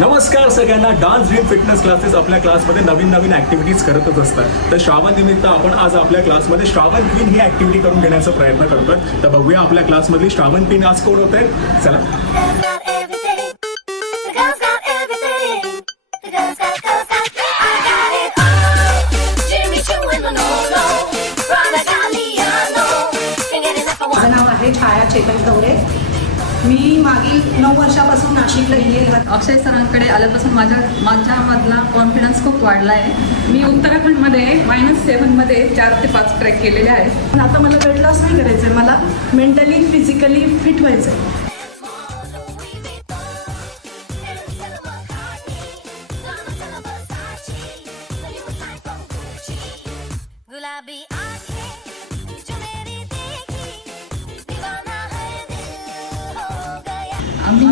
नमस्कार सगळ्यांना. Dance dream fitness classes आपल्या क्लासमध्ये नवीन नवीन ॲक्टिव्हिटीज करतच असतात. तर श्रावण निमित्त आपण आज आपल्या क्लासमध्ये श्रावण क्वीन ही ॲक्टिव्हिटी करून घेण्याचा प्रयत्न करतोय. तर बघूया आपल्या क्लासमधली श्रावण क्वीन आज कोण होत आहे. चला. माझं नाव आहे छाया चेतन कवरे. मी मागील 9 वर्षापासून नाशिकला येते. अक्षय सरांकडे आल्यापासून माझ्यामधला कॉन्फिडन्स खूप वाढला आहे. मी उत्तराखंडमध्ये -7 मध्ये 4 ते 5 ट्रॅक केलेले आहेत. पण आता मला वेट लॉस नाही करायचं आहे, मला मेंटली फिजिकली फिट व्हायचं आहे. आम्ही